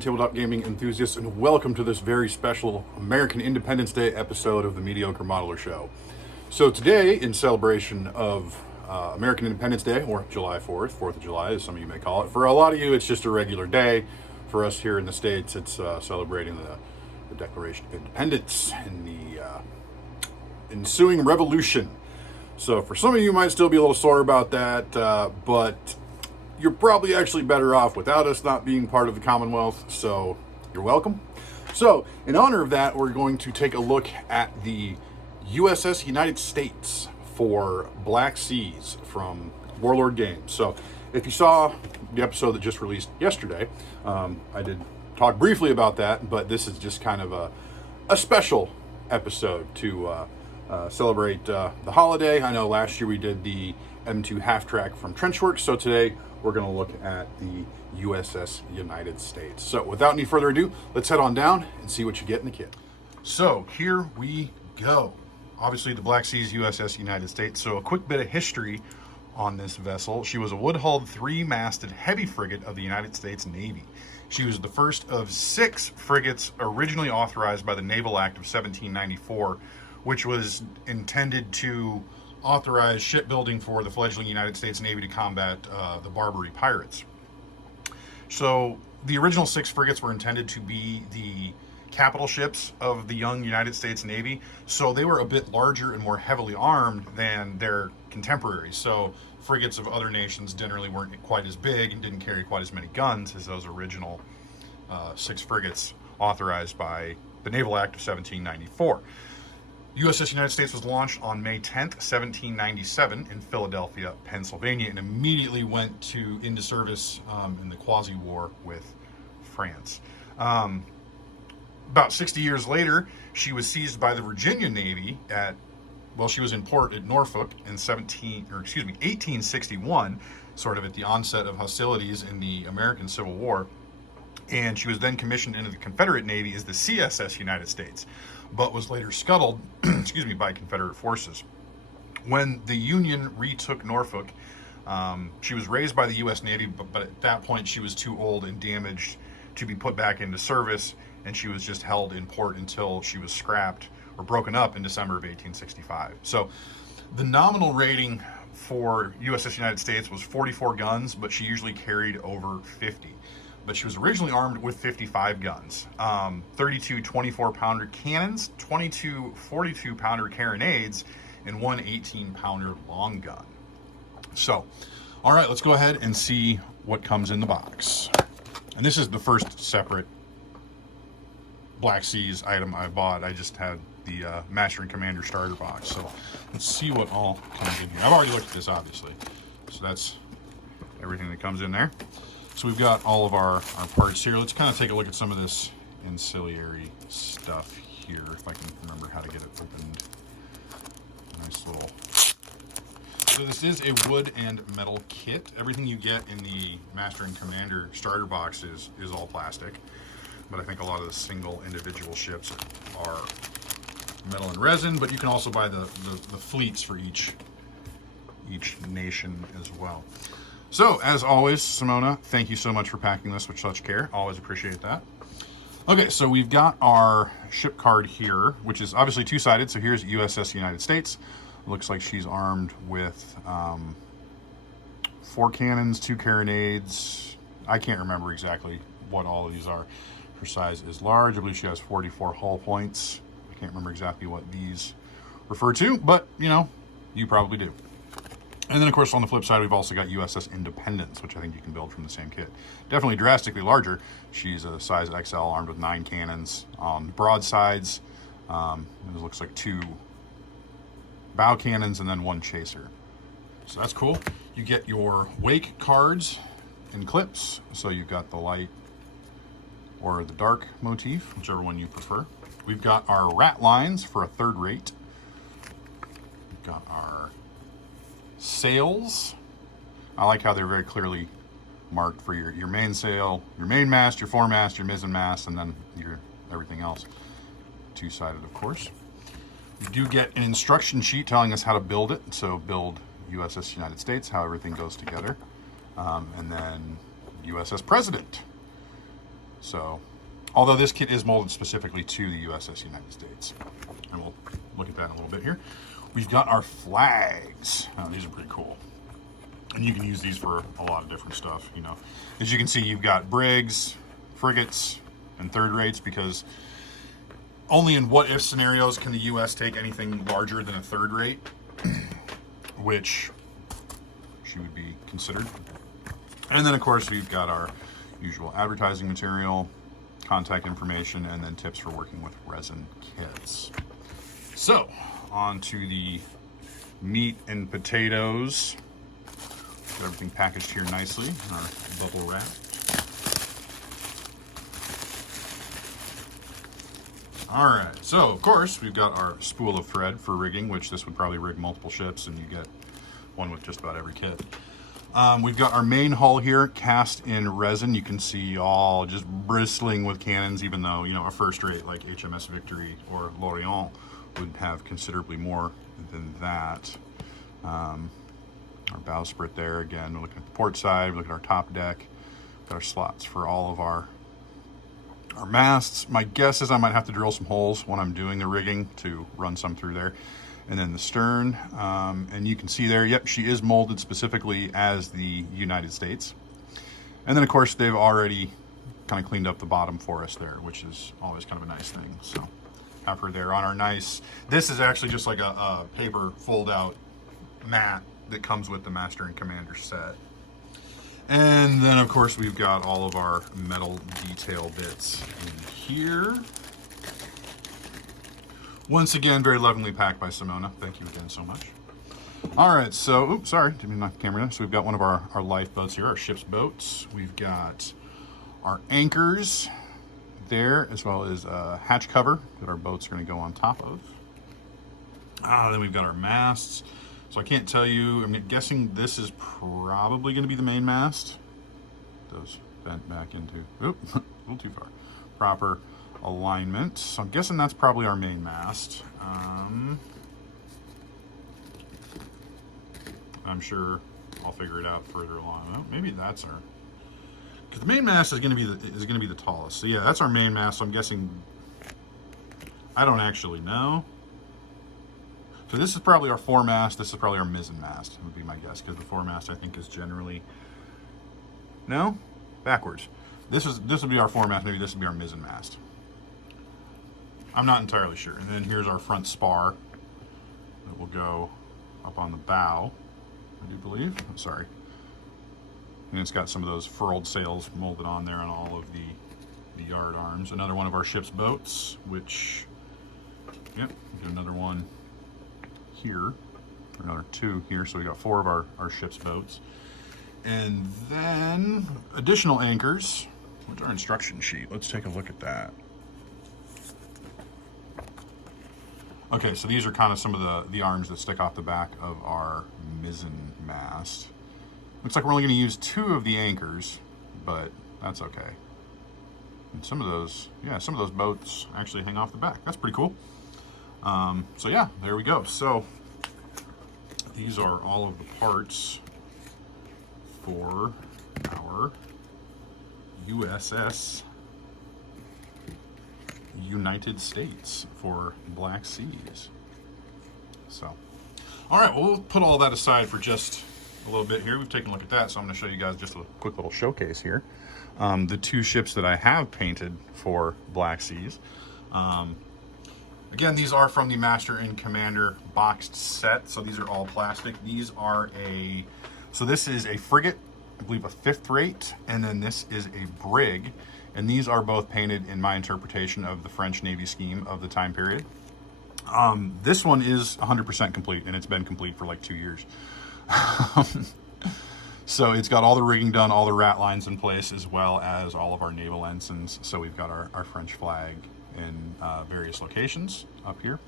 and tabletop gaming enthusiasts, and welcome to this very special American Independence Day episode of the Mediocre Modeler Show. So today, in celebration of American Independence Day, or July 4th, 4th of July, as some of you may call it. For a lot of you, it's just a regular day. For us here in the States, it's celebrating the Declaration of Independence and the ensuing revolution. So for some of you, you might still be a little sore about that, but you're probably actually better off without us not being part of the Commonwealth, so you're welcome. So, in honor of that, we're going to take a look at the USS United States for Black Seas from Warlord Games. So, if you saw the episode that just released yesterday, I did talk briefly about that, but this is just kind of a special episode to celebrate the holiday. I know last year we did the M2 half-track from Trenchworks, so today we're going to look at the USS United States. So without any further ado, let's head on down and see what you get in the kit. So here we go. Obviously the Black Seas USS United States. So a quick bit of history on this vessel. She was a wood-hulled, three-masted heavy frigate of the United States Navy. She was the first of 6 frigates originally authorized by the Naval Act of 1794, which was intended to authorize shipbuilding for the fledgling United States Navy to combat the Barbary pirates. So the original 6 frigates were intended to be the capital ships of the young United States Navy, so they were a bit larger and more heavily armed than their contemporaries. So frigates of other nations generally weren't quite as big and didn't carry quite as many guns as those original 6 frigates authorized by the Naval Act of 1794. USS United States was launched on May 10th, 1797 in Philadelphia, Pennsylvania, and immediately went into service in the quasi-war with France. About 60 years later, she was seized by the Virginia Navy she was in port at Norfolk in 1861, sort of at the onset of hostilities in the American Civil War. And she was then commissioned into the Confederate Navy as the CSS United States, but was later scuttled by Confederate forces. When the Union retook Norfolk, she was raised by the U.S. Navy, but at that point she was too old and damaged to be put back into service, and she was just held in port until she was scrapped or broken up in December of 1865. So the nominal rating for USS United States was 44 guns, but she usually carried over 50. But she was originally armed with 55 guns, 32 24-pounder cannons, 22 42-pounder carronades, and 1 18-pounder long gun. So, all right, let's go ahead and see what comes in the box. And this is the first separate Black Seas item I bought. I just had the Master and Commander starter box. So let's see what all comes in here. I've already looked at this, obviously. So that's everything that comes in there. So we've got all of our parts here. Let's kind of take a look at some of this ancillary stuff here, if I can remember how to get it opened. Nice little... So this is a wood and metal kit. Everything you get in the Master and Commander starter box is all plastic, but I think a lot of the single individual ships are metal and resin, but you can also buy the fleets for each nation as well. So, as always, Simona, thank you so much for packing this with such care. Always appreciate that. Okay, so we've got our ship card here, which is obviously two-sided. So here's USS United States. Looks like she's armed with 4 cannons, 2 carronades. I can't remember exactly what all of these are. Her size is large. I believe she has 44 hull points. I can't remember exactly what these refer to, but, you probably do. And then, of course, on the flip side, we've also got USS Independence, which I think you can build from the same kit. Definitely drastically larger. She's a size XL, armed with 9 cannons on broadsides. It looks like 2 bow cannons and then 1 chaser. So that's cool. You get your wake cards in clips. So you've got the light or the dark motif, whichever one you prefer. We've got our rat lines for a 3rd rate. We've got our sails. I like how they're very clearly marked for your main sail, your main mast, your foremast, your mizzen mast, and then your everything else. 2-sided, of course. You do get an instruction sheet telling us how to build it. So build USS United States, how everything goes together. And then USS President. So, although this kit is molded specifically to the USS United States. And we'll look at that in a little bit here. We've got our flags. These are pretty cool. And you can use these for a lot of different stuff, you know. As you can see, you've got brigs, frigates, and third rates, because only in what-if scenarios can the U.S. take anything larger than a third rate, which she would be considered. And then, of course, we've got our usual advertising material, contact information, and then tips for working with resin kits. So, on to the meat and potatoes. Got everything packaged here nicely in our bubble wrap. All right, so of course we've got our spool of thread for rigging, which this would probably rig multiple ships, and you get one with just about every kit. We've got our main hull here cast in resin. You can see all just bristling with cannons, even though, you know, a first rate like HMS Victory or L'Orient would have considerably more than that. Our bowsprit there, again, we're looking at the port side, we're looking at our top deck, got our slots for all of our masts. My guess is I might have to drill some holes when I'm doing the rigging to run some through there. And then the stern, and you can see there, yep, she is molded specifically as the United States. And then of course they've already kind of cleaned up the bottom for us there, which is always kind of a nice thing. So have her there on our nice, this is actually just like a paper fold out mat that comes with the Master and Commander set. And then of course we've got all of our metal detail bits in here. Once again, very lovingly packed by Simona. Thank you again so much. All right, so, oops, sorry, didn't mean to knock the camera down. So we've got one of our lifeboats here, our ship's boats. We've got our anchors there, as well as a hatch cover that our boats are gonna go on top of. Then we've got our masts. So I can't tell you, I'm guessing this is probably gonna be the main mast. Those bent back into, oop, a little too far. Proper alignment. So I'm guessing that's probably our main mast. I'm sure I'll figure it out further along. Oh, maybe that's our, because the main mast is gonna be the tallest. So yeah, that's our main mast. So I'm guessing, I don't actually know. So this is probably our foremast. This is probably our mizzen mast, would be my guess, because the foremast I think is generally, no, backwards. This would be our foremast. Maybe this would be our mizzen mast. I'm not entirely sure. And then here's our front spar that will go up on the bow, I do believe. I'm sorry. And it's got some of those furled sails molded on there on all of the yard arms. Another one of our ship's boats, which, yep, another one here, another two here, so we got four of our ship's boats. And then additional anchors. What's our instruction sheet? Let's take a look at that. Okay, so these are kind of some of the arms that stick off the back of our mizzen mast. Looks like we're only going to use two of the anchors, but that's okay. And some of those, yeah, some of those boats actually hang off the back. That's pretty cool. So yeah, there we go. So these are all of the parts for our USS United States for Black Seas. So, all right, well, we'll put all that aside for just a little bit here. We've taken a look at that, so I'm going to show you guys just a quick little showcase here. The two ships that I have painted for Black Seas. Again, these are from the Master and Commander boxed set, so these are all plastic. These are so this is a frigate, I believe a 5th rate, and then this is a brig, and these are both painted in my interpretation of the French Navy scheme of the time period. This one is 100% complete, and it's been complete for like 2 years. So it's got all the rigging done, all the rat lines in place, as well as all of our naval ensigns. So we've got our French flag in various locations up here.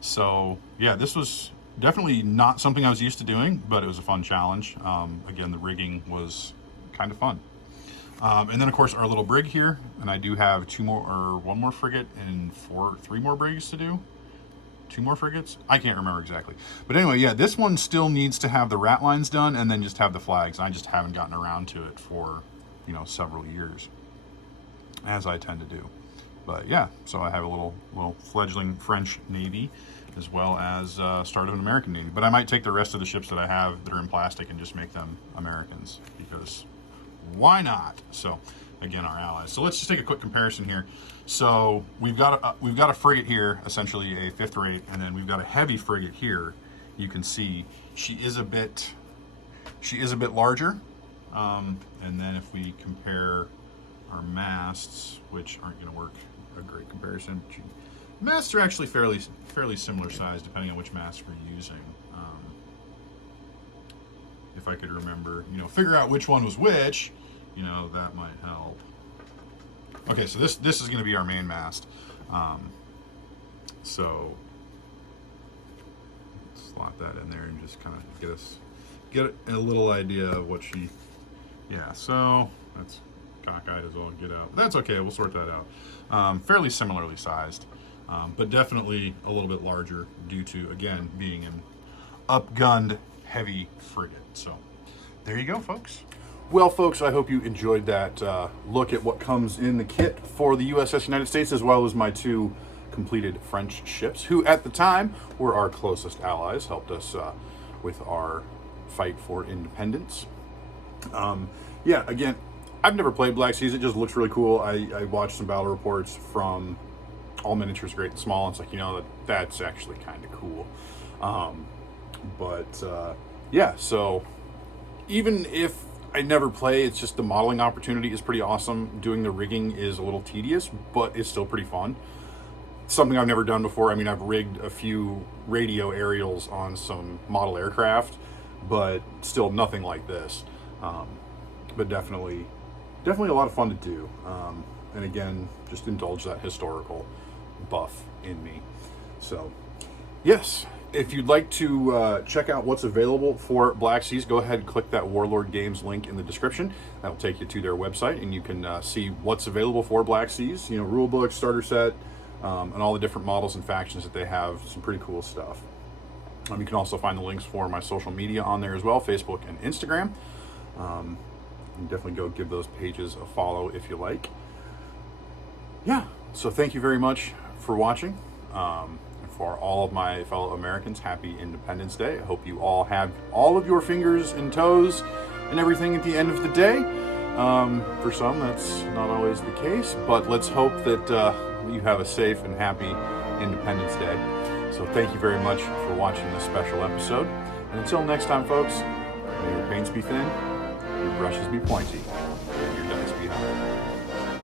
So yeah, this was definitely not something I was used to doing, but it was a fun challenge. Again, the rigging was kind of fun. And then of course our little brig here, and I do have one more frigate and three more brigs to do. 2 more frigates? I can't remember exactly. But anyway, yeah, this one still needs to have the rat lines done and then just have the flags. I just haven't gotten around to it for, you know, several years. as I tend to do. But yeah, so I have a little fledgling French Navy, as well as start of an American Navy. But I might take the rest of the ships that I have that are in plastic and just make them Americans, because why not? So again, our allies. So let's just take a quick comparison here. So we've got a frigate here, essentially a 5th rate, and then we've got a heavy frigate here. You can see she is a bit larger. And then if we compare our masts, which aren't going to work a great comparison, masts are actually fairly similar size depending on which mast we're using. If I could remember, figure out which one was which, that might help. Okay, so this is going to be our main mast. So slot that in there and just kind of get a little idea of what she. Yeah, so that's cockeyed as all get out. But that's okay, we'll sort that out. Fairly similarly sized, but definitely a little bit larger due to, again, being an upgunned heavy frigate. So there you go, folks. Well, folks, I hope you enjoyed that look at what comes in the kit for the USS United States, as well as my 2 completed French ships, who at the time were our closest allies, helped us with our fight for independence. Yeah, again, I've never played Black Seas. It just looks really cool. I watched some battle reports from All Miniatures Great and Small. And it's like, that's actually kind of cool. Yeah, so even if I never play, it's just the modeling opportunity is pretty awesome. Doing the rigging is a little tedious, but it's still pretty fun. Something I've never done before. I mean, I've rigged a few radio aerials on some model aircraft, but still nothing like this. But definitely a lot of fun to do. And again, just indulge that historical buff in me. So, yes, if you'd like to check out what's available for Black Seas, go ahead and click that Warlord Games link in the description. That'll take you to their website, and you can see what's available for Black Seas. Rule book, starter set, and all the different models and factions that they have. Some pretty cool stuff. You can also find the links for my social media on there as well, Facebook and Instagram. You can definitely go give those pages a follow if you like. Yeah, so thank you very much for watching. And for all of my fellow Americans, happy Independence Day. I hope you all have all of your fingers and toes and everything at the end of the day. For some, that's not always the case, but let's hope that you have a safe and happy Independence Day. So thank you very much for watching this special episode. And until next time, folks, may your paints be thin, your brushes be pointy.